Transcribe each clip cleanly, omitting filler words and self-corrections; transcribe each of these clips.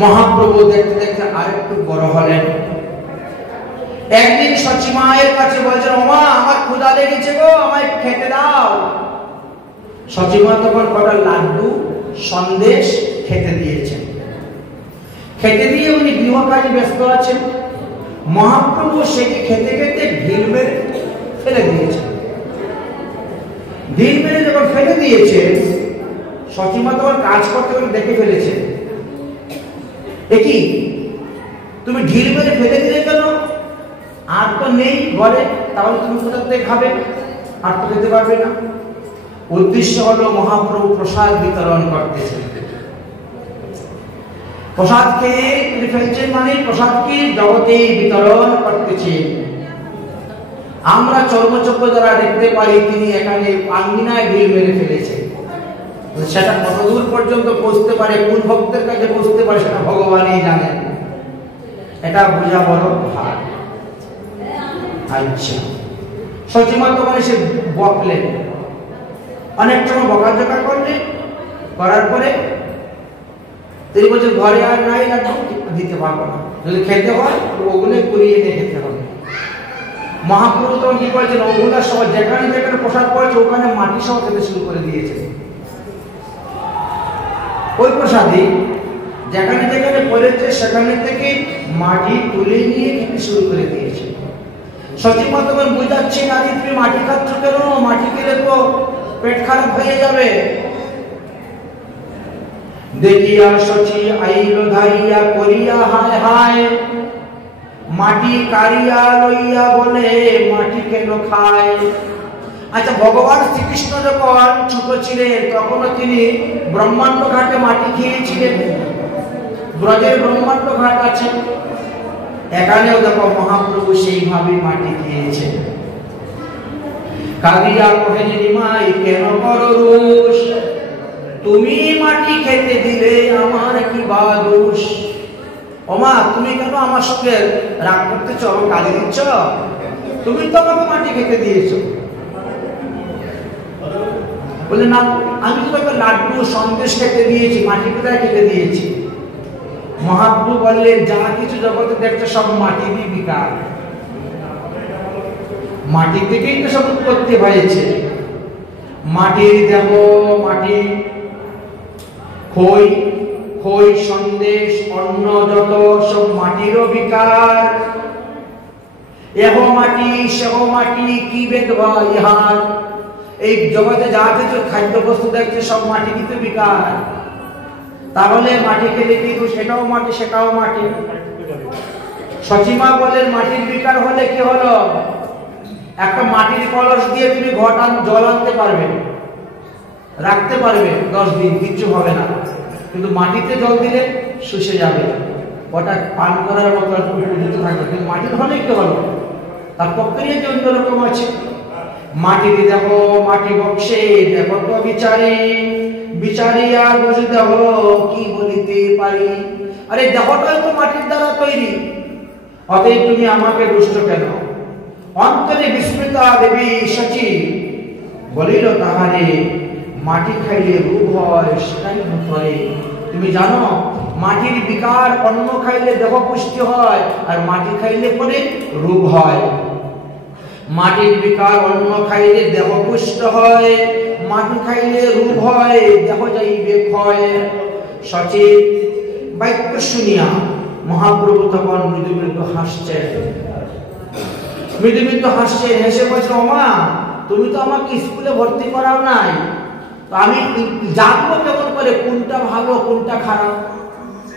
মহাপ্রভু দেখতে দেখতে আরেকটু বড় হলেন। একদিন সচি মায়ের কাছে বলছেন, ওমা আমার ক্ষুধা লেগেছে গো, আমায় খেতে দাও। সচি মা তখন কটা লাড্ডু সন্দেশ খেতে দিয়েছেন। খেতে দিয়ে উনি গৃহ কাজে ব্যস্ত আছেন। মহাপ্রভু সেটি খেতে খেতে ঢিল মেরে ফেলে দিয়েছেন। ঢিল মেরে যখন ফেলে দিয়েছেন, সচি মা তখন কাজ করতে করতে দেখে ফেলেছেন, কি তুমি ঢিল মেরে ফেলে দিলে কেন? আর তো নেই ঘরে, তাহলে তুমি কোথা থেকে খাবে? আর তো খেতে পারবে না। উদ্দেশ্য হলো মহাপ্রভু প্রসাদ বিতরণ করতেছেন। প্রসাদ খেয়ে তিনি ফেলছেন মানে প্রসাদকে জগতে বিতরণ করতেছেন। আমরা চর্মচক্র দ্বারা দেখতে পারি তিনি এখানে আঙ্গিনায় ঢিল মেরে ফেলেছেন। সেটা কতদূর পর্যন্ত পৌঁছতে পারে, কোন ভক্তের কাছে পৌঁছতে পারে, সেটা ভগবানই জানেন। এটা বোঝা বড় ভার। আচ্ছা, সচিমা তখন এসে বকলেন, অনেক সময় বকাঝকা করলেন। করার পরে তিনি বলছেন, ঘরে আর নাই লাড্ডু দিতে পারবো না, যদি খেতে হয় ওগুলো কুড়িয়ে এনে খেতে হবে। মহাপ্রভু তখন কি করেছেন, ওগুলো সহ যেখানে যেখানে প্রসাদ পড়েছে ওখানে মাটি সহ খেতে শুরু করে দিয়েছেন। ওই প্রসাদই যেখানে যেখানে পড়েছে সেখানে থেকে মাটি তুলে নিয়ে খেতে শুরু করে দিয়েছে। সচিমা তখন বুঝাচ্ছে, আরে তুমি মাটি খাচ্ছ কেন? মাটি খেলে তো পেট খারাপ হয়ে যাবে। দেখিয়া সচি আইল ধাইয়া করিয়া হায় হায়, মাটি কারিয়া লইয়া বলে মাটি কেন খায়। আচ্ছা, ভগবান শ্রীকৃষ্ণ যখন ছোট ছিলেন তখনও তিনি ব্রহ্মাণ্ড ঘাটে মাটি খেয়েছিলেন। ব্রজের ব্রহ্মাণ্ড ঘাট আছে, এখানেও দেখো মহাপ্রভু সেইভাবে মাটি খেয়েছেন। কাঁদিয়া কহেন, নিমাই কেন করো রোষ, তুমি মাটি খেতে দিলে আমার কি বা দোষ? ওমা তুমি কেন আমার সঙ্গে রাগ করতেছ, গালি দিচ্ছ? তুমি তো আমাকে মাটি খেতে দিয়েছো। বলে না, আমি তো তোকে লাড্ডু সন্দেশ খেতে দিয়েছি, মাটি কোথায় খেতে দিয়েছি? মহাপ্রভু বললেন, যা কিছু জগতে দেখছো সব মাটিরই বিকার, মাটি থেকেই তো সব উৎপত্তি হয়েছে। মাটির দেহ, মাটি, খই, খই সন্দেশ, অন্ন যত সব মাটিরও বিকার। এহ মাটি সেহ মাটি, কি বেদ ইহার। এই জগতে যা কিছু খাদ্য বস্তু দেখছে সব মাটিরই তো বিকার। তাহলে মাটি খেলে কি দোষ? এটাও মাটি সেটাও মাটি। সচিমা বলেন, মাটির বিকার হলে কি হলো? একটা মাটির কলস দিয়ে তুমি ঘটা জল আনতে পারবে, রাখতে পারবে 10 দিন, কিচ্ছু হবে না। কিন্তু মাটিতে জল দিলে শুষে যাবে, ওটা পান করার মতো উপযুক্ত থাকবে। কিন্তু মাটির হলে কি হলো? তার প্রক্রিয়া যে অন্যরকম আছে। মাটির দেহ মাটি বক্সে দেখো তো বিচারে, বিচারিয়া দোষ দেহ কি বলিতে পারি। আরে দেহটাই তো মাটির দ্বারা তৈরি, অতএব তুমি আমাকে দুষ্ট কেন? অন্তরে বিস্মৃতা দেবী সচি বলিল তাহারে, মাটি খাইলে রূপ হয় সেটাই হয়। তুমি জানো মাটির বিকার, অন্ন খাইলে দেহ পুষ্টি হয়, আর মাটি খাইলে পরে রূপ হয়। মাটির বিকার, অন্ন খাইলে দেহ পুষ্ট হয়, মাটি খাইলে রূপ হয়, দেহ যাইবে ক্ষয়। সচিব বাক্য শুনিয়া মহাপ্রভু তখন মৃদু মৃদু হাসছেন। মৃদু মৃদু হাসছেন, হেসে বলছে, ওমা তুমি তো আমাকে স্কুলে ভর্তি করাও নাই, তো আমি জানবো কেমন করে কোনটা ভালো কোনটা খারাপ,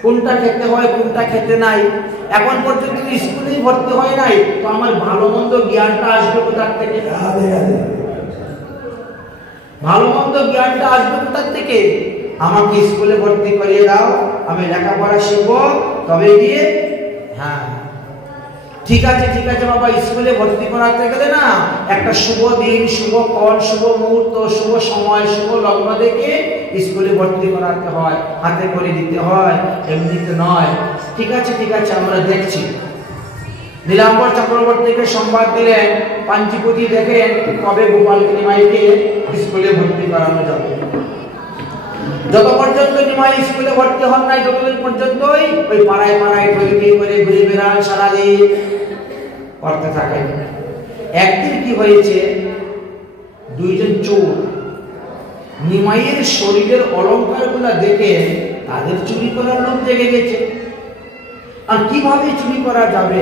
কোনটা খেতে হয় কোনটা খেতে নাই? এখন পর্যন্ত স্কুলেই ভর্তি হয় নাই, তো আমার ভালো মন্দ জ্ঞানটা আসবে কোথা থেকে? ভালো মন্দ জ্ঞানটা আসবে কোথা থেকে? আমাকে স্কুলে ভর্তি করিয়ে দাও, আমি লেখাপড়া শিখবো, তবে গিয়ে হ্যাঁ ঠিক আছে ঠিক আছে বাবা, স্কুলে ভর্তি করাতে গেলে না একটা শুভ দিন, শুভ ক্ষণ, শুভ মুহূর্ত, শুভ সময়, শুভ লগ্ন দেখে স্কুলে ভর্তি করাতে হয়, হাতে করে দিতে হয়, এমনিতে নয়। ঠিক আছে আমরা দেখছি। নীলাম্বর চক্রবর্তীকে সংবাদ দিলেন, পাঞ্চিপুতি দেখেন কবে গোপাল নিমাইকে স্কুলে ভর্তি করানো যাবে। যত পর্যন্ত নিমাই স্কুলে ভর্তি হন নাই ততদিন পর্যন্তই ওই পাড়ায় পাড়ায় টইটই করে ঘুরে বেড়ান, সারাদিন করতে থাকেন। একদিন কি হয়েছে, দুইজন চোর নিমাইয়ের শরীরের অলংকারগুলো দেখে তাদের চুরি করার লোক জেগে গেছে। আর কিভাবে চুরি করা যাবে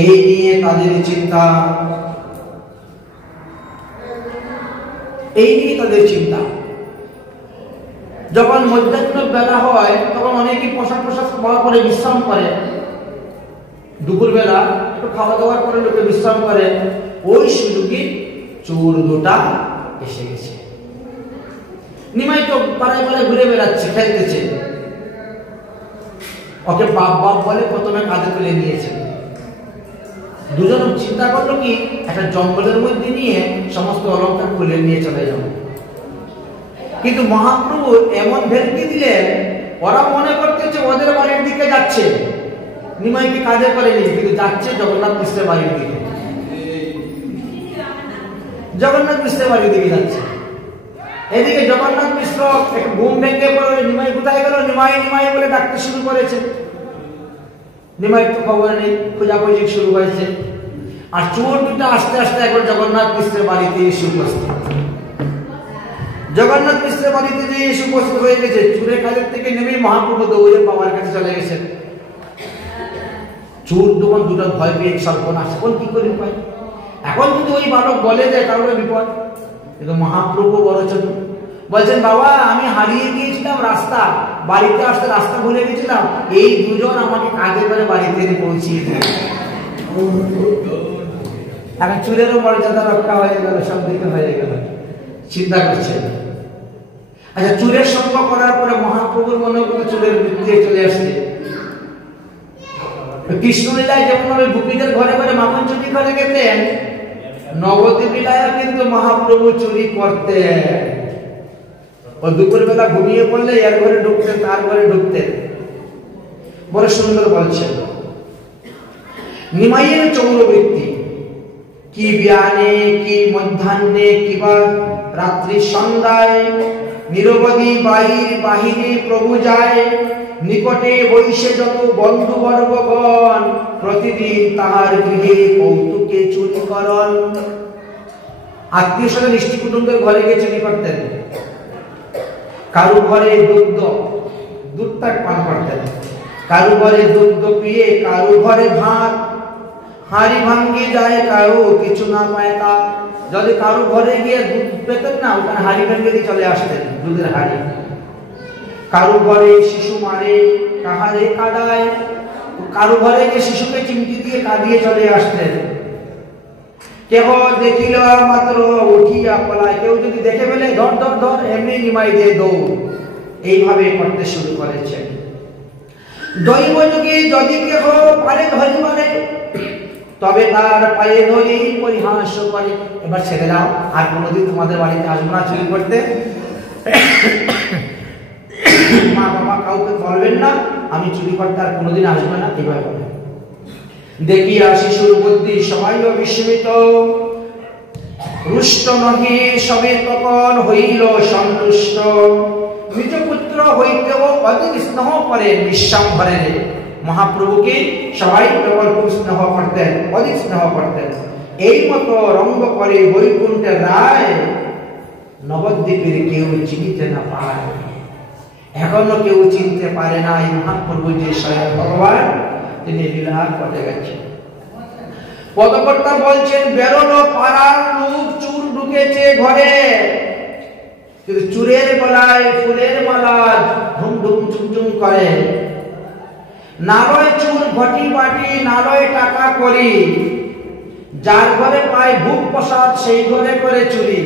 এই নিয়ে তাদের চিন্তা, এই নিয়ে তাদের চিন্তা। যখন মধ্যাহ্ন বেলা হয় তখন অনেকে পোশাক খাওয়া পরে বিশ্রাম করে, দুপুর বেলা একটু খাওয়া দাওয়ার পরে লোকে বিশ্রাম করে। ওই সুযোগে চোর দুটা এসে গেছে। নিমাই তো পাড়ায় পাড়ায় ঘুরে বেড়াচ্ছে, খেলতেছে। ওকে বাপ বাপ বলে প্রথমে কাঁধে তুলে নিয়েছে। দুজন চিন্তা করলো কি একটা জঙ্গলের মধ্যে নিয়ে সমস্ত অলংকার খুলে নিয়ে চলে যাবো। কিন্তু মহাপ্রভু এমন ভেলকি দিলেন, ওরা মনে করতেছে ওদের বাড়ির দিকে যাচ্ছে, নিমাইকে কাঁধে করে নিয়ে, কিন্তু যাচ্ছে জগন্নাথ মিশ্রের বাড়ির দিকে। জগন্নাথ মিশ্রের বাড়ির দিকে যাচ্ছে। এদিকে জগন্নাথ মিশ্র একটু ঘুম ভেঙে পড়ে, নিমাই কোথায় গেল, নিমাই নিমাই বলে ডাকতে শুরু করেছে। নিমাই তো খবর নেই, খোঁজাখুঁজি শুরু হয়েছে। আর চোর দুটো আস্তে আস্তে একবার জগন্নাথ মিশ্রের বাড়িতে এসে উপস্থিত। জগন্নাথ মিশ্রের বাড়িতে যে এসে উপস্থিত হয়ে গেছে, চোরের কাজের থেকে নেমে মহাপ্রভু দৌড়ে বাবার কাছে চলে গেছেন। চোর তখন দুটো ভয় পেয়ে সর্বনাশ, এখন কি করে উপায়, এখন যদি ওই বালক বলে যায় তাহলে বিপদ। কিন্তু মহাপ্রভু বড় ছোট বলছেন, বাবা আমি হারিয়ে গিয়েছিলাম রাস্তা, বাড়িতে আসতে রাস্তা ভুলে গেছিলাম, এই দুজন আমাকে কাজে করে বাড়িতে এনে পৌঁছিয়ে দিল। এখন চুরেরও মর্যাদা রক্ষা হয়ে গেল, সব দিকে হয়ে গেল। চিন্তা করছেন। আচ্ছা, চুরের সঙ্গ করার পরে মহাপ্রভুর মনে করে চুরের বৃদ্ধি চলে আসছে। কৃষ্ণলীলায় যেমন ভাবে গোপীদের ঘরে ঘরে মাখন চুরি করে গেতেন, নবদ্বীপ লীলায় কিন্তু মহাপ্রভু চুরি করতেন। ও দুপুর বেলা ঘুমিয়ে পড়লে এর ঘরে ঢুকতেন, তার ঘরে ঢুকতেন। বড় সুন্দর বলছেন। নিমাইয়ের চৌরবৃত্তি কি বিয়ানে, কি মধ্যাহ্নে, কিবা রাত্রি সন্ধ্যায়, নিরবধি বাহির বাহিরে প্রভু যায়, নিকটে বৈশে যত বন্ধু বর্গগণ, প্রতিদিন তাহার গৃহে কৌতুকে চুরি করন। আত্মীয় স্বজন ইষ্টি কুটুম্বের ঘরে গিয়ে চুরি করতেন। কারু ঘরে দুধটা পান করতেন, কারু ঘরে দুধ পিয়ে, কারু ঘরে ভাত, হাঁড়ি ভাঙ্গি যায়, কারু কিছু না পায় তা। যদি কারু ঘরে গিয়ে দুধ পেতেন না, ওখানে হাঁড়ি ভেঙে দিয়ে চলে আসতেন, দুধের হাঁড়ি। কারু ঘরে শিশু মারে, কাহারে কাঁদায়, কারু ঘরে গিয়ে শিশুকে চিমটি দিয়ে কাঁদিয়ে চলে আসতেন। কেহ দেখিল মাত্র উঠিয়া পলায়, কেউ যদি দেখে ফেলে ধর ধর ধর, এমনি নিমাই দিয়ে দৌড়। এইভাবে করতে শুরু করেছেন। দৈব যুগে যদি কেহ পারে ধরিবারে, তবে তার পায়ে ধরি পরিহাস করে। এবার ছেড়ে দাও, আর কোনোদিন তোমাদের বাড়িতে আসবো না চুরি করতে। মা বাবা কাউকে বলবেন না আমি চুরি করতে আর কোনোদিন আসবো না, এভাবে বলে। দেখিয়া শিশুর বুদ্ধি সবাই বিস্মিত, রুষ্ট নহে সবে তখন হইল সন্তুষ্ট। নিজ পুত্র হইতেও অধিক স্নেহ করেন নিঃসম্ভরে। মহাপ্রভুকে সবাই কেবল খুব স্নেহ করতেন, অধিক স্নেহ করতেন। এই মতো রঙ্গ করে বৈকুণ্ঠের রায়, নবদ্বীপের কেউ চিনিতে না পায়। এখনো কেউ চিনতে পারে না এই মহাপ্রভু যে স্বয়ং ভগবান, তিনি লীলা করে গেছেন। পদকর্তা বলছেন, বেরোলো পাড়ার লোক, চুর ঢুকেছে ঘরে, কিন্তু চুরের গলায় ফুলের মালা ধুম ধুম চুমচুম করে। নালয় চুর ঘটি বাটি, নালয় টাকা করি, যার ঘরে পায় ভোগ প্রসাদ সেই ঘরে করে চুরি।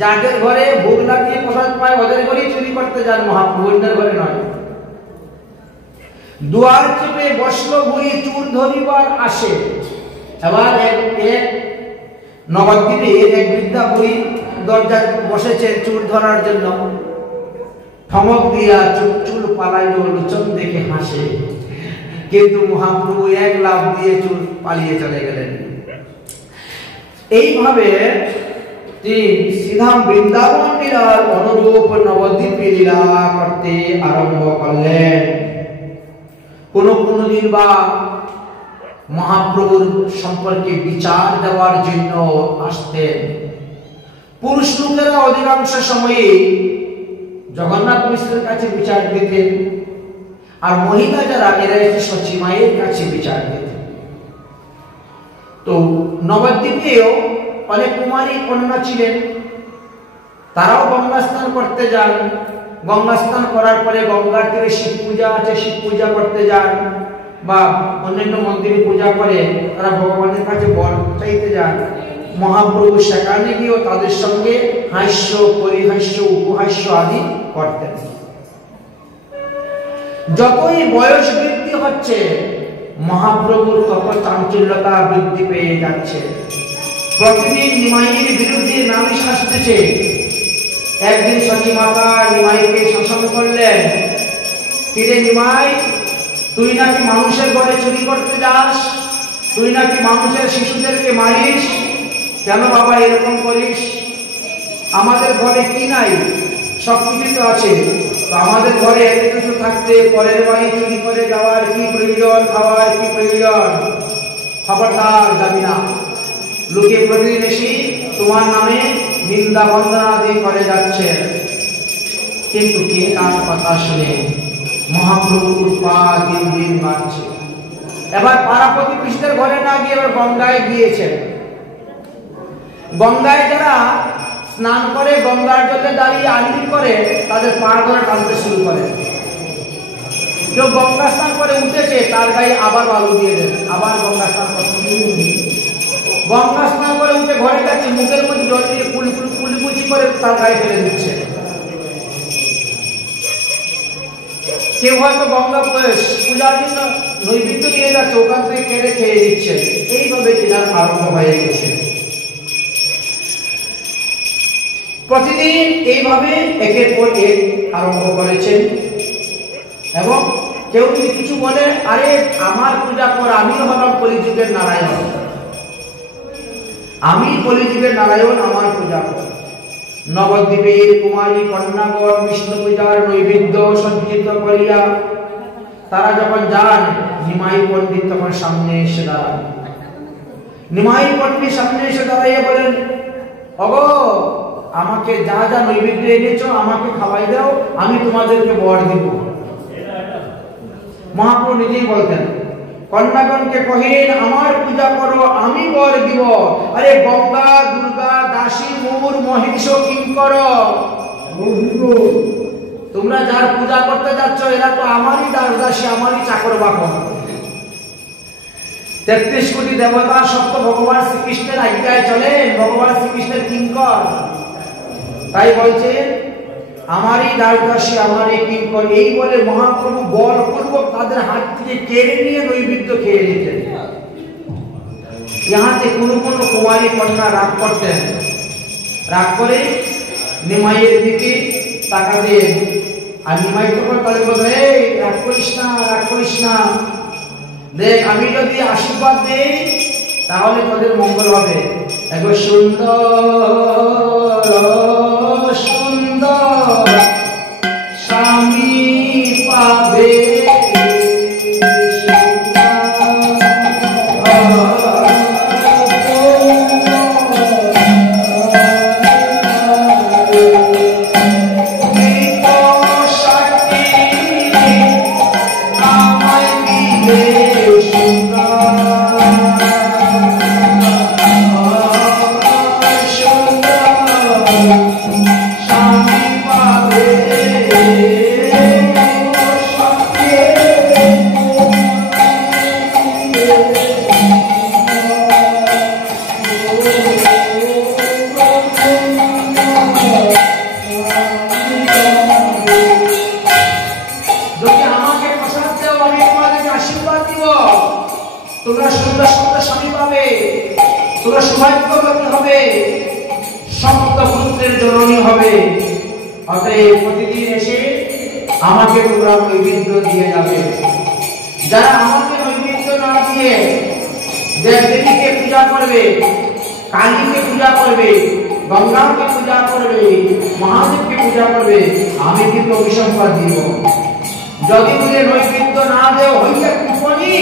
যাদের ঘরে ভোগ লাগিয়ে প্রসাদ পায় ওদের ঘরেই চুরি করতে যান মহাপ্রভুদের ঘরে নয়। দুয়ার চেপে বসলো বুড়ি, চুর ধরিবার আসে। এবার এক নবদ্বীপে এক বৃদ্ধা বুড়ি দরজায় বসেছে চুর ধরার জন্য। ঠমক দিয়া চুল পালাইল, লোচন দেখে হাসে। কিন্তু মহাপ্রভু এক লাফ দিয়ে চুর পালিয়ে চলে গেলেন। এইভাবে তিনি সিধা বৃন্দাবন লীলার অনুরূপ নবদ্বীপে লীলা করতে আরম্ভ করলেন। কোন দিন বা মহাপ্রভুর সম্পর্কে বিচার দেওয়ার জন্য আসতেন। পুরুষ লোকেরা অধিকাংশ সময়ে জগন্নাথ মিশ্রের কাছে বিচার দিতেন, আর মহিলা যারা এরা সচী মায়ের কাছে বিচার দিতেন। তো নবদ্বীপেও অনেক কুমারী কন্যা ছিলেন, তারাও গঙ্গা স্নান করতে যান। গঙ্গা স্নান করার পরে গঙ্গার তীরে শিব পূজা আছে, শিব পূজা করতে যান, বা অন্যান্য মন্দিরে পূজা করে তারা ভগবানের কাছে বর চাইতে যান। মহাপ্রভু সেখানে গিয়েও তাদের সঙ্গে হাস্য, পরিহাস্য, উপহাস্য আদি করতেন। যতই বয়স বৃদ্ধি হচ্ছে মহাপ্রভুর তত চাঞ্চল্যতা বৃদ্ধি পেয়ে যাচ্ছে। প্রতিদিন নিমাইয়ের বিরুদ্ধে নালিশ আসতেছে। একদিন সতী মাতা নিমাইকে শাসন করলেন, কিরে নিমাই, তুই নাকি মানুষের ঘরে চুরি করতে যাস, তুই নাকি মানুষের শিশুদেরকে মারিস, কেন বাবা এরকম করিস? আমাদের ঘরে কি নাই? সবকিছু তো আছে, তো আমাদের ঘরে এত কিছু থাকতে পরের বাড়ি চুরি করে যাওয়ার কি প্রয়োজন? খাওয়ার কি প্রয়োজন? খবরদার যাবি না। লোকে প্রতিদিন এসে তোমার নামে নিন্দা বন্দনা আদি করে যাচ্ছে। কিন্তু কে কার কথা শুনে? মহাপ্রভুর উৎপাত দিন দিন বাড়ছে। এবার পাড়া প্রতিবেশীদের ঘরে না গিয়ে এবার গঙ্গায় গিয়েছেন। গঙ্গায় যারা স্নান করে গঙ্গার জলে দাঁড়িয়ে আলিঙ্গন করে তাদের পা ধরে টানতে শুরু করে। কেউ গঙ্গা স্নান করে উঠেছে, তার গায়ে আবার বালু দিয়ে দেন, আবার গঙ্গা স্নান করতে। গঙ্গা স্নান করে উঠে ঘরে যাচ্ছে, মুখের মধ্যে জল দিয়ে কুলিকুচি করে তার গায়ে ফেলে দিচ্ছে। কেউ হয়তো গঙ্গা পূজার জন্য নৈবেদ্য নিয়ে যাচ্ছে, ওখান থেকে কেড়ে খেয়ে দিচ্ছে। এইভাবে কেনার আরম্ভ হয়ে গেছে। প্রতিদিন এইভাবে একের পর এক আরম্ভ করেছেন। এবং কেউ যদি কিছু বলে, আরে আমার পূজা কর, আমি হলাম কলিযুগের নারায়ণ, আমি কলিযুগের নারায়ণ, আমার পূজা কর। নবদ্বীপের কুমারী কন্যাগণ বিষ্ণু পূজার নৈবেদ্য সজ্জিত করিয়া তারা যখন যান, নিমাই পণ্ডিত তখন সামনে এসে দাঁড়ান। নিমাই পণ্ডিত সামনে এসে দাঁড়াইয়া বলেন, ওগো, আমাকে যা যা নৈবেদ্য এনেছো আমাকে খাওয়াই দাও, আমি তোমাদেরকে বর দিব। মহাপ্রভু নিজেই বলতেন, কন্যাগণকে কহেন আমার পূজা করো, আমি বর দিব। আরে গঙ্গা, দুর্গা, দাসী, মূর, মহিষ, কিঙ্কর, তোমরা যার পূজা করতে যাচ্ছ এরা তো আমারই দাস দাসী, আমারই চাকর বাকর। 33 কোটি দেবতা সত্য ভগবান শ্রীকৃষ্ণের আজ্ঞায় চলেন, ভগবান শ্রীকৃষ্ণের কিঙ্কর। তাই বলছেন আমারই দাস দাসী, আমারই কিঙ্কর। এই বলে মহাপ্রভু বলপূর্বক তাদের হাত থেকে কেড়ে নিয়ে নৈবেদ্য খেয়ে নিতেন। ইহাতে কোনো কুমারী কন্যা রাগ করতেন, রাগ করে নিমাইয়ের দিকে তাকাতেন। আর নিমাই তখন তাদের বলতো, এই রাগ করিস না, রাগ করিস না, দেখ আমি যদি আশীর্বাদ দেই তাহলে তোদের মঙ্গল হবে। একবার সুন্দর সুন্দর স্বামী পাবে, তোমরা সুন্দর সুন্দর স্বামী পাবে, তোমরা সৌভাগ্যবতী হবে, সপ্ত পুত্রের জননী হবে। অতএব প্রতিদিন এসে আমাকে তোমরা নৈবেদ্য দিয়ে যাবে। যারা আমাকে নৈবেদ্য না দিয়ে দেবদেবীকে পূজা করবে, কালীকে পূজা করবে, গঙ্গাকে পূজা করবে, মহাদেবকে পূজা করবে, আমি কিন্তু অভিসম্পাদ দিব। যদি বলে নৈবেদ্য না দেও হইবে কৃপণী,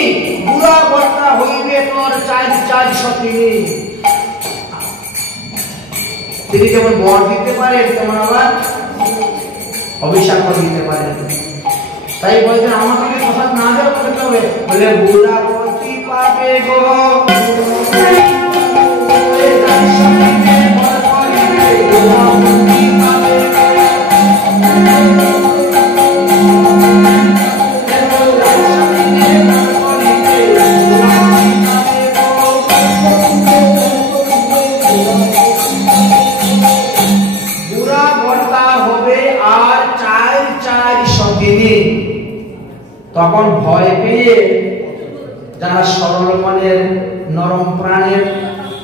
বুড়া বর্তা হইবে তোর চার সতিনী। তিনি যেমন বর দিতে পারেন তেমন আবার অভিশাপ দিতে পারেন। তাই বলছেন আমাকে প্রসাদ না দেওয়া করতে হবে, বলে বুড়া পতি পাবে গো তখন ভয় পেয়ে যারা সরল মনের নরম প্রাণের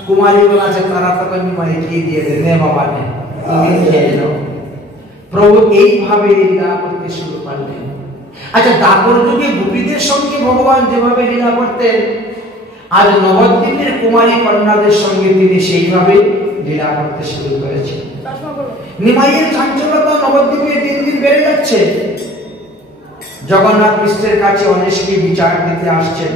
কুমারীগুলো আছে তারা তখন নিমাইকে দিয়ে দেয়, নে বাবা নে তুমি খেয়ে নাও। প্রভু এইভাবে লীলা করতে শুরু করলেন। আচ্ছা, দাপর যুগে গোপীদের সঙ্গে ভগবান যেভাবে লীলা করতেন, আজ নবদ্বীপের কুমারী কন্যাদের সঙ্গে তিনি সেইভাবে লীলা করতে শুরু করেছেন। নিমাইয়ের চাঞ্চল্যতা নবদ্বীপে দিন দিন বেড়ে যাচ্ছে। জগন্নাথ মিশ্রের কাছে অনেকে বিচার দিতে আসছেন।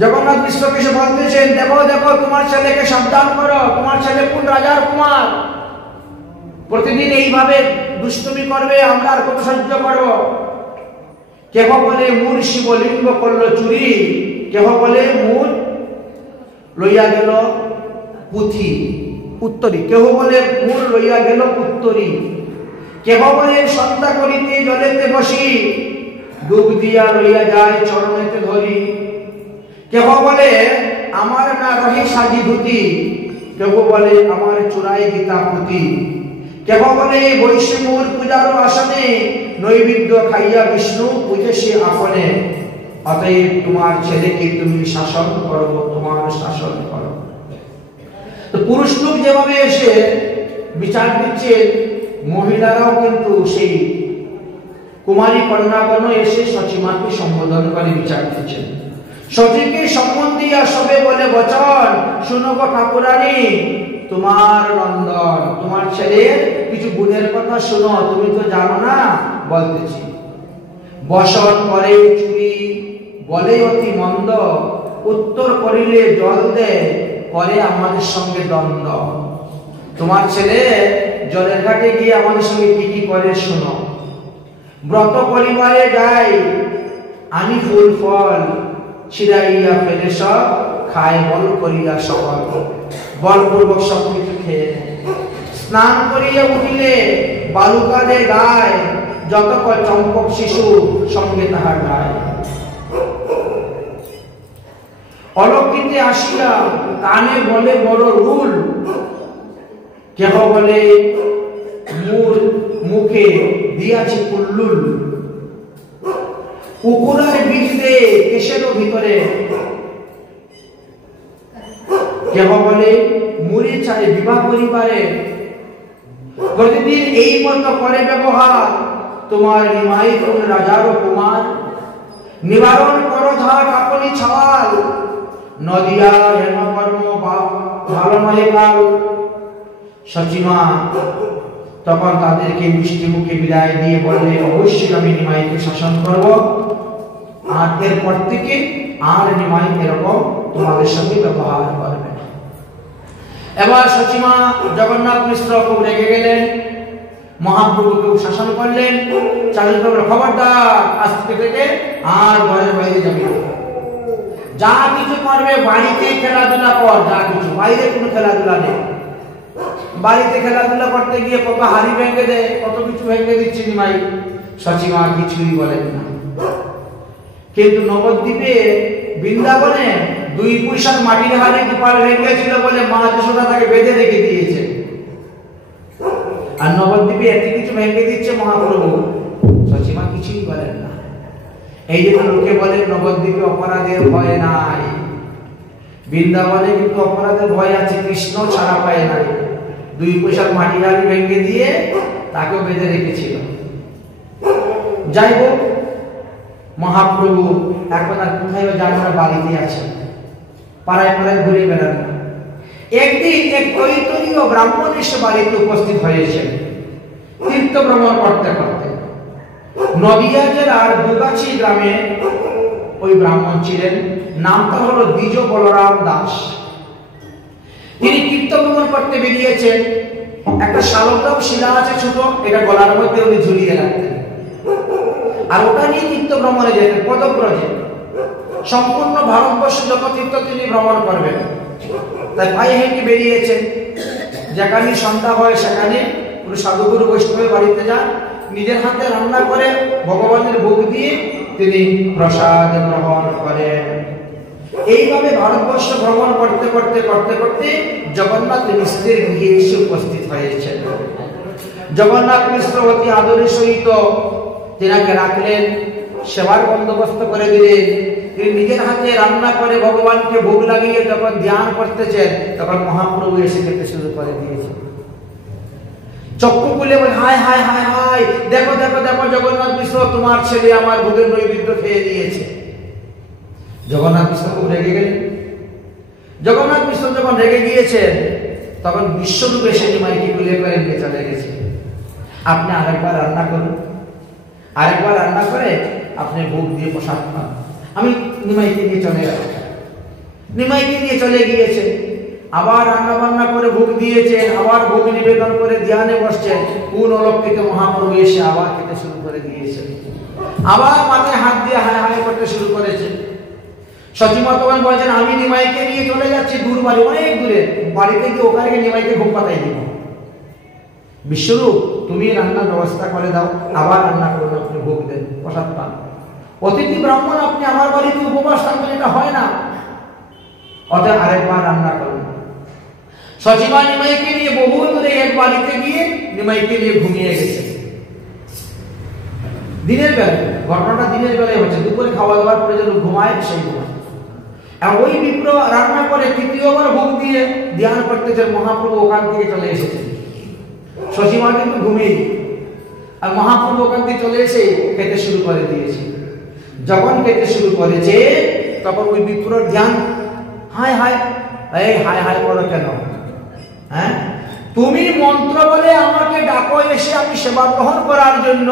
জগন্নাথ মিশ্রকে এসে বলতেছেন, দেখো দেখো তোমার ছেলেকে সাবধান করো, তোমার ছেলে কোন রাজার কুমার, প্রতিদিন এইভাবে দুষ্টুমি করবে, আমরা আর কত সহ্য করব। কেহ বলে মূল শিবলিঙ্গ করলো চুরি, কেহ বলে মূল লইয়া গেল পুঁথি উত্তরী, কেহ বলে মূল লইয়া গেল উত্তরী, কেহ বলে সন্ধ্যা করিতে জলেতে বসি, ডুব দিয়া লইয়া যায় চরণেতে ধরি, কেহ বলে আমার না রহে সাজি ধুতি, কেহ বলে আমার চূড়াই গীতা পুঁতি, কেহ বলে বৈষ্ণবর পূজার আসনে নৈবেদ্য খাইয়া বিষ্ণু পূজে সে আপনে, অতএব তোমার ছেলেকে তুমি শাসন করো, তোমার শাসন করো। তো পুরুষ লোক যেভাবে এসে বিচার দিচ্ছে, মহিলারাও কিন্তু সেই কুমারী কন্যাগণ এসে সচিমাকে সম্বোধন করে বিচার দিচ্ছেন। সচিকে সম্মান দিয়া সবে বলে বচন, শুনো গো ঠাকুরানী তোমার নন্দন, তোমার ছেলের কিছু গুণের কথা শুনো, তুমি তো জানো না, বলতেছি। বসন করে চুরি, বলে অতি মন্দ, উত্তর করিলে জল দেয়, করে আমাদের সঙ্গে দ্বন্দ্ব। তোমার ছেলে জলের ঘাটে গিয়ে আমাদের সঙ্গে কি কি করে শোনো। ব্রত পরিবারে যায়, আনি ফুল ফল, ছিড়াইয়া ফেলে সব, খায় বল করিয়া সকল, বলপূর্বক সব কিছু খেয়ে। স্নান করিয়া উঠিলে বালুকাদে গায়, যত চম্পক শিশু সঙ্গে তাহার গায়। অলক্ষিতে আসিয়া কানে বলে বড় রুল, কেহ বলে মুখে দিয়াছে কুল্লুল, কুকুরের বীজ দে কেশেরও ভিতরে, কেহ বলে মুড়ি চাই বিবাহ পরিবারে। প্রতিদিন এই মতো করে ব্যবহার, তোমার নিমাই কোন রাজার কুমার, নিবারণ করো ধার আপনি ছাওয়াল, নদিয়া হেন কর্ম ভালো নহে কাল। সচিমা তখন তাদেরকে মিষ্টি মুখে বিদায় দিয়ে বললে, অবশ্যই আমি নিমাইকে শাসন করব, আর এরপর থেকে আর নিমাই এরকম তোমাদের সঙ্গে ব্যবহার করবে না। এবার সচিমা জগন্নাথ মিশ্র খুব রেগে গেলেন, মহাপ্রভুকে শাসন করলেন, চারিদিকে খবরদার আজ থেকে আর ঘরের বাইরে যাবে না, যা কিছু করবে বাড়িতে খেলাধুলা কর, যা কিছু, বাইরে কোনো খেলাধুলা নেই। বাড়িতে খেলাধুলা করতে গিয়ে কত হাড়ি ভেঙে দেয়, কত কিছু ভেঙে দিচ্ছে নিমাই। সচিমা কিছুই বলেন না। কিন্তু নবদ্বীপে বৃন্দাবনে 2 পয়সার মাটির হাড়ি গোপাল ভেঙেছিল বলে মা যশোদা তাকে বেঁধে রেখে দিয়েছে, আর নবদ্বীপে এত কিছু ভেঙে দিচ্ছে মহাপ্রভু। সচিমা কিছুই বলেন না। এই জন্য লোকে বলে নবদ্বীপে অপরাধের ভয় নাই, বৃন্দাবনে কিন্তু অপরাধের ভয় আছে, কৃষ্ণ ছাড়া পায় নাই। 2 পয়সার মাটির হাড়ি ভেঙে দিয়ে তাকেও বেঁধে রেখেছিল। যাই হোক, মহাপ্রভু এখন আর কোথায় জানেন না, বাড়িতে আছেন, পাড়ায় পাড়ায় ঘুরে বেড়ান না। একদিন এক কৈতরীয় ব্রাহ্মণ এসে বাড়িতে উপস্থিত হয়েছেন তীর্থ ভ্রমণ করতে করতে। নদিয়া জেলার দুগাছি গ্রামে ওই ব্রাহ্মণ ছিলেন, নামটা হলো দ্বিজ বলরাম দাস। তিনি তীর্থ ভ্রমণ করতে বেরিয়েছেন। একটা শালগ্রাম শিলা আছে ছোট, এটা গলার মধ্যে উনি ঝুলিয়ে রাখতেন, আর ওটা নিয়ে তীর্থ ভ্রমণে যেতেন পদব্রজে। সম্পূর্ণ ভারতবর্ষ যত তীর্থ তিনি ভ্রমণ করবেন, তাই পায়ে হেঁটে বেরিয়েছেন। যেখানে সন্ধ্যা হয় সেখানে পুরো সাধুগুরু বৈষ্ণবের বাড়িতে যান, নিজের হাতে রান্না করে ভগবানের ভোগ দিয়ে তিনি প্রসাদ গ্রহণ করেন। এইভাবে ভারতবর্ষ ভ্রমণ করতে করতে করতে করতে জগন্নাথ মিশ্রের গৃহে এসে উপস্থিত হয়েছেন। জগন্নাথ মিশ্র অতি আদরের সহিত তেনাকে রাখলেন, সেবার বন্দোবস্ত করে দিলেন। তিনি নিজের হাতে রান্না করে ভগবানকে ভোগ লাগিয়ে যখন ধ্যান করতেছেন, তখন মহাপ্রভু এসে খেতে শুরু করে দিয়েছে। চক্ষু খুলে বলে, হায় হায় হায় হায়, দেখো দেখো দেখো জগন্নাথ মিশ্র, তোমার ছেলে আমার ভোগের নৈবেদ্য খেয়ে দিয়েছে। জগন্নাথ মিশ্র খুব রেগে গেলেন। জগন্নাথ মিশ্র যখন রেগে গিয়েছেন, তখন বিশ্বরূপ এসে নিমাইকে খুলে করে নিয়ে চলে গেছে। আপনি আরেকবার রান্না করুন, আরেকবার রান্না করে আপনি ভোগ দিয়ে প্রসাদ পান। আমি নিমাইকে নিয়ে চলে গেলাম। নিমাইকে নিয়ে চলে গিয়েছে, আবার রান্না বান্না করে ভোগ দিয়েছেন, আবার ভোগ নিবেদন করে ধ্যানে বসছেন। কোন অলক্ষিত মহাপ্রভু এসে আবার খেতে শুরু করে দিয়েছেন। আবার মাথায় হাত দিয়ে হায় হায় করতে শুরু করেছে। সচিমা তখন বলছেন, আমি নিমাইকে নিয়ে চলে যাচ্ছি দূর বাড়ি, অনেক দূরে বাড়িতে গিয়ে ওখানে নিমাইকে ঘুম পাতাই দিব। বিশ্বরূপ, তুমি রান্নার ব্যবস্থা করে দাও, আবার রান্না করুন, আপনি ভোগ দেন, প্রসাদ পান। অতিথি ব্রাহ্মণ, আপনি আমার বাড়িতে উপবাস থাকবেন, এটা হয় না। অতএব আরেকবার রান্না করুন। সচিমা নিমাইকে নিয়ে বহু দূরে এক বাড়িতে গিয়ে নিমাইকে নিয়ে ঘুমিয়ে গেছে। দিনের বেলায়, ঘটনাটা দিনের বেলায় হচ্ছে, দুপুরে খাওয়া দাওয়ার পরে যেন ঘুমায় সেই ঘুমায়। আর ওই বিপ্র রান্না করে তৃতীয়বার ভোগ দিয়ে ধ্যান করতেছেন, মহাপ্রভু ওখান থেকে চলে এসেছেন। সচিমা কিন্তু ঘুমিয়ে, আর মহাপ্রভু ওখান থেকে চলে এসে খেতে শুরু করে দিয়েছে। যখন খেতে শুরু করেছে, তখন ওই বিপ্রর ধ্যান, হায় হায়, এই হায় হায় করো কেন? হ্যাঁ, তুমি মন্ত্র বলে আমাকে ডাকো এসে আমি সেবা গ্রহণ করার জন্য,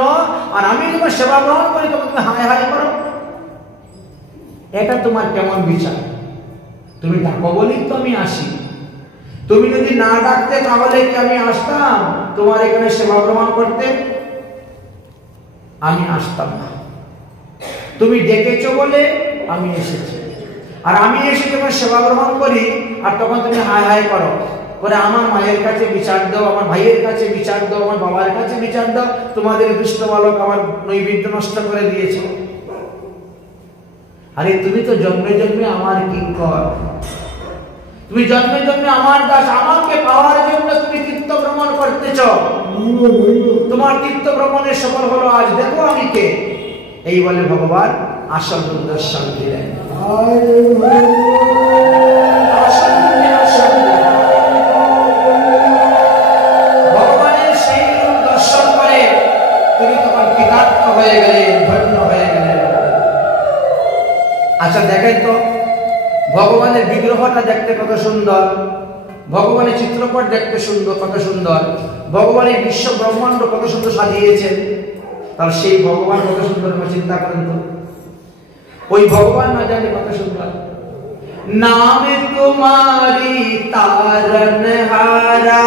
আর আমি যখন সেবা গ্রহণ করি তখন তুমি হায় হায় করো। এটা তোমার কেমন বিচার? তুমি ডাকো বলেই তো আমি আসি। তুমি যদি না ডাকতে তাহলে কি আমি আসতাম তোমার এখানে সেবা গ্রহণ করতে? আমি আসতাম না। তুমি ডেকেছো বলে আমি এসেছি, আর আমি এসে যখন সেবা গ্রহণ করি আর তখন তুমি হায় হায় করো করে আমার মায়ের কাছে বিচার দাও, আমার ভাইয়ের কাছে বিচার দাও, আমার বাবার কাছে বিচার দাও, তোমাদের দুষ্ট বালক আমার নৈবেদ্য নষ্ট করে দিয়েছে। আরে তুমি তো জন্মে জন্মে আমার কিঙ্কর, তুমি জন্মে জন্মে আমার দাস, আমাকে পাওয়ার জন্য তুমি তীর্থ ভ্রমণ করতেছ। তোমার তীর্থ ভ্রমণের সফল হলো আজ, দেখো আমি কে। এই বলে ভগবান আসল দর্শন দিলেন। ভগবানের সেই রূপ দর্শন করে তুমি তখন কৃতার্থ হয়ে গেলেন, ধন্য হয়ে গেলেন। আচ্ছা দেখেন তো, ভগবানের বিগ্রহটা দেখতে কত সুন্দর, ভগবানের চিত্রপট দেখতে সুন্দর, কত সুন্দর, ভগবানের বিশ্ব ব্রহ্মাণ্ড কত সুন্দর সাজিয়েছেন। তার সেই ভগবান কত সুন্দর, চিন্তা করেন তো। ওই ভগবান না জানে কত সুন্দর। নামে তোমারি তারনহারা,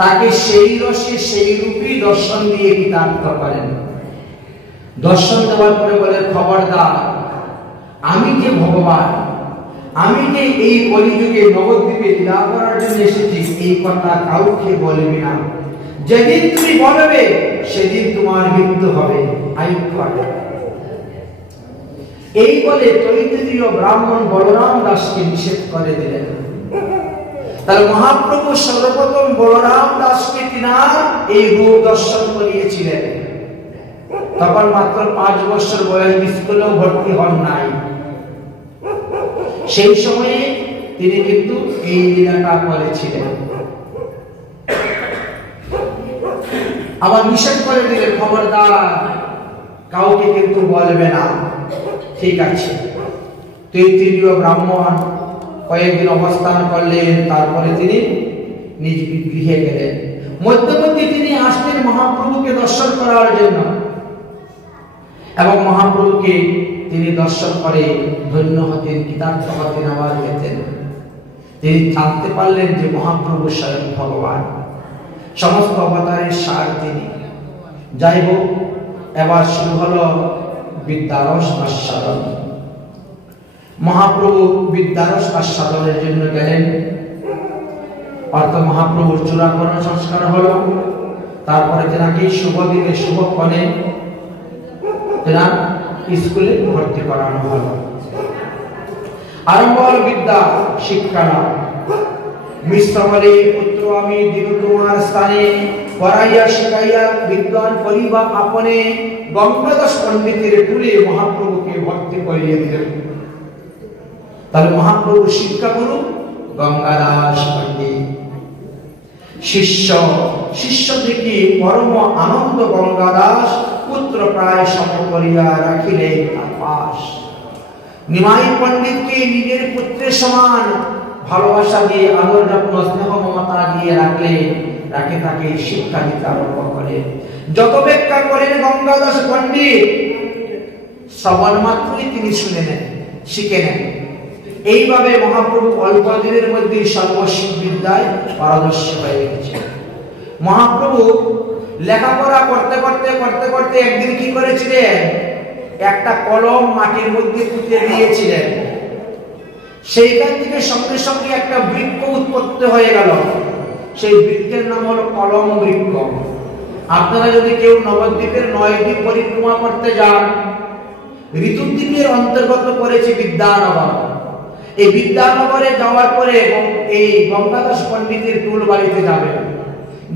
তাকে সেই রসে সেই রূপই দর্শন দিয়ে কৃতার্থ করেন। দর্শন দেওয়ার পরে বলে, খবরদার, আমি যে ভগবান, আমি যে এই কলিযুগে নবদ্বীপে লীলা করার জন্য এসেছি, এই কথা কাউকে বলবি না। যেদিন তুমি বলবে সেদিন তোমার মৃত্যু হবে। এই বলে তৈত্রীয় ব্রাহ্মণ বলরাম দাসকে নিষেধ করে দিলেন। তাহলে মহাপ্রভু সর্বপ্রথম বলরাম দাসকে তিনার এই রূপ দর্শন করিয়েছিলেন। তখন মাত্র 5 বছর বয়স, স্কুলেও ভর্তি হন নাই। সেই সময়ে তিনি কিন্তু এই লীলাটা করেছিলেন। আবার নিষেধ করে দিলেন, খবরদার, কাউকে কিন্তু বলবে না। ঠিক আছে। তৈত্রীয় ব্রাহ্মণ কয়েকদিন অবস্থান করলেন, তারপরে তিনি নিজ গৃহে গেলেন। মধ্যবর্তী তিনি আসলেন মহাপ্রভুকে দর্শন করার জন্য, এবং মহাপ্রভুকে তিনি দর্শন করে ধন্য হতেন, কৃতার্থ হতেন, আবার যেতেন। তিনি জানতে পারলেন যে মহাপ্রভু স্বয়ং ভগবান, সমস্ত অবতারের সার তিনি। যাই হোক, এবার শুরু হলো বিদ্যারস আস্বাদন। মহাপ্রভু বিদ্যারস আস্বাদনের জন্য গেলেন। অর্থাৎ মহাপ্রভুর চূড়াকরণ সংস্কার হলো। তারপরে তেনাকে শুভ দিনে শুভক্ষণে তেনার স্কুলে ভর্তি করানো হলো। আরম্ভ হল বিদ্যা শিক্ষা। মিশ্র বলে, পুত্র আমি দিন তোমার স্থানে, পড়াইয়া শিখাইয়া বিদ্বান করিবা আপনে। গঙ্গাদাস পণ্ডিতের কুলে মহাপ্রভুকে ভর্তি করিয়ে দিলেন। তাহলে মহাপ্রভু শিক্ষা গুরু গঙ্গাদাস পণ্ডিত। শিষ্য থেকে পরম আনন্দ গঙ্গাদাস, পুত্র প্রায় সম করিয়া রাখিলে পাশ। নিমাই পণ্ডিতকে নিজের পুত্রের সমান ভালোবাসা দিয়ে, আদর যত্ন স্নেহ মমতা দিয়ে রাখে তাকে শিক্ষা দিতে আরম্ভ করে। যত ব্যাখ্যা করেন গঙ্গাদাস পণ্ডিত, শ্রবণ মাত্রই তিনি শুনে নেন, শিখে নেন। এইভাবে মহাপ্রভু অল্প দিনের মধ্যে সর্বস্ব বিদ্যায় পারদর্শী হয়ে গেছে। মহাপ্রভু লেখাপড়া করতে করতে করতে করতে একদিন কি করেছিলেন, একটা কলম মাটির মধ্যে পুঁতে দিয়েছিলেন। সেইখান থেকে সঙ্গে সঙ্গে একটা বৃক্ষ উৎপত্তি হয়ে গেল। সেই বৃক্ষের নাম হলো কলম বৃক্ষ। আপনারা যদি কেউ নবদ্বীপের 9 দ্বীপ পরিক্রমা করতে যান, ঋতুদ্বীপের অন্তর্গত করেছে বিদ্যানগর। এই বিদ্যানগরে যাওয়ার পরে এই গঙ্গাদাস পণ্ডিতের টুল বাড়িতে যাবেন,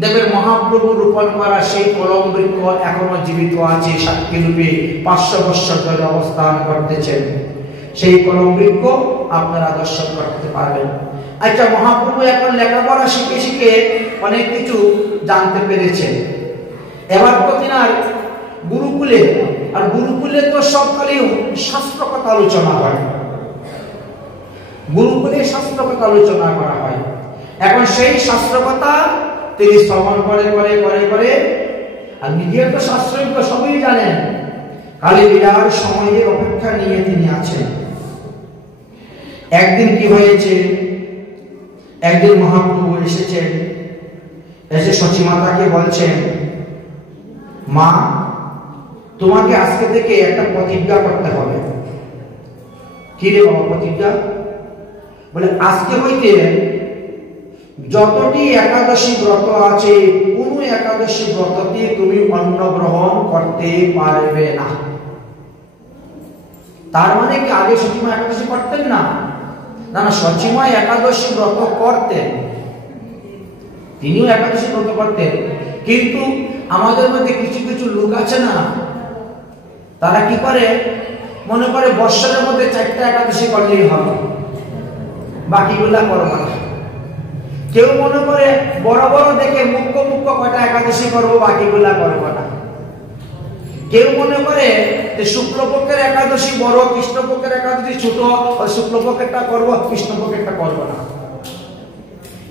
দেখবেন মহাপ্রভু রোপণ করা সেই কলম বৃক্ষ এখনো জীবিত আছে, সাক্ষী রূপে 500 বৎসর ধরে অবস্থান করতেছেন। সেই কলম বৃক্ষ আপনারা দর্শন করতে পারবেন। আচ্ছা, মহাপ্রভু এখন লেখাপড়া শিখে শিখে অনেক কিছু জানতে পেরেছেন। এবার তো তিনার গুরুকুলে, আর গুরুকুলে তো সবকালে শাস্ত্র কথা আলোচনা হয়, গুরুকুলে শাস্ত্র কথা আলোচনা করা হয়। এখন সেই শাস্ত্র কথা তিনি শ্রবণ করে করে করে করে, আর নিজের তো শাস্ত্রজ্ঞ, সবই জানেন। কালী লীলার সময়ের অপেক্ষা নিয়ে তিনি আছেন। একদিন কি হয়েছে, একদিন মহাপ্রভু এসেছেন, এসে সচিমাতাকে বলছেন, মা, তোমাকে আজকে থেকে একটা প্রতিজ্ঞা করতে হবে। কি রে বাবা প্রতিজ্ঞা? বলে, আজকে হইতে যতটি একাদশী ব্রত আছে, কোন একাদশী ব্রততে তুমি অন্ন গ্রহণ করতে পারবে না। তার মানে কি আগে সচিমা একাদশী করতেন না? না, সচিমা একাদশী ব্রত করতেন, তিনিও একাদশী ব্রত করতেন। কিন্তু আমাদের মধ্যে কিছু কিছু লোক আছে না, তারা কি করে, মনে করে বৎসরের মধ্যে 4টা একাদশী করলেই হবে, বাকিগুলা করবো না। কেউ মনে করে বড় বড় দেখে মুখ্য মুখ্য কটা একাদশী করবো, বাকিগুলা করবো না। কেউ মনে করে যে শুক্লপক্ষের একাদশী বড়, কৃষ্ণপক্ষের একাদশী ছোট, শুক্লপক্ষেরটা করবো, কৃষ্ণপক্ষেরটা করবো না।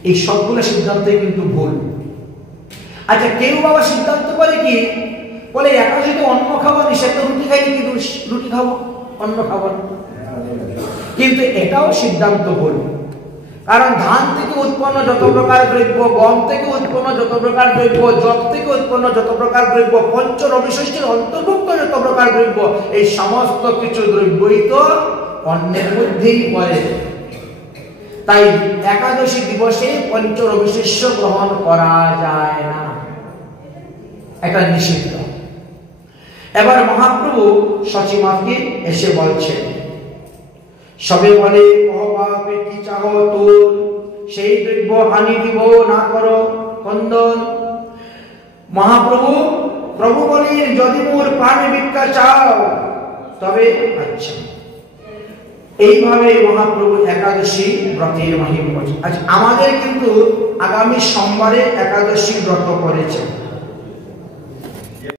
এই সবগুলো সিদ্ধান্তই কিন্তু ভুল। আচ্ছা, কেউ বাবা সিদ্ধান্ত করে কি বলে একাদশী তো অন্ন খাওয়া নিষেধ, রুটি খাইলে কি দোষ, রুটি খাবো, অন্ন খাবো না। কিন্তু এটাও সিদ্ধান্ত ভুল। কারণ ধান থেকে উৎপন্ন যত প্রকার দ্রব্য, গম থেকে উৎপন্ন যত প্রকার দ্রব্য, জব থেকে উৎপন্ন যত প্রকার দ্রব্য, পঞ্চ রবি শস্যের অন্তর্ভুক্ত যত প্রকার দ্রব্য, এই সমস্ত কিছু দ্রব্যই তো অন্নের মধ্যেই পড়ে। তাই একাদশী দিবসে পঞ্চ রবি শস্য গ্রহণ করা যায় না, এটা নিষিদ্ধ। এবার মহাপ্রভু সচিমাকে এসে বলছেন, সবে বলে কহবাপে কি চাহ তোর, সেই দ্রব্য হানি দিব না করো খন্দন। মহাপ্রভু প্রভু বলেন, যদি মোর প্রাণ ভিক্ষা চাও তবে আচ্ছা। এইভাবে মহাপ্রভু একাদশী ব্রতের মহিমা। আজ আমাদের কিন্তু আগামী সোমবারে একাদশী ব্রত করেছে।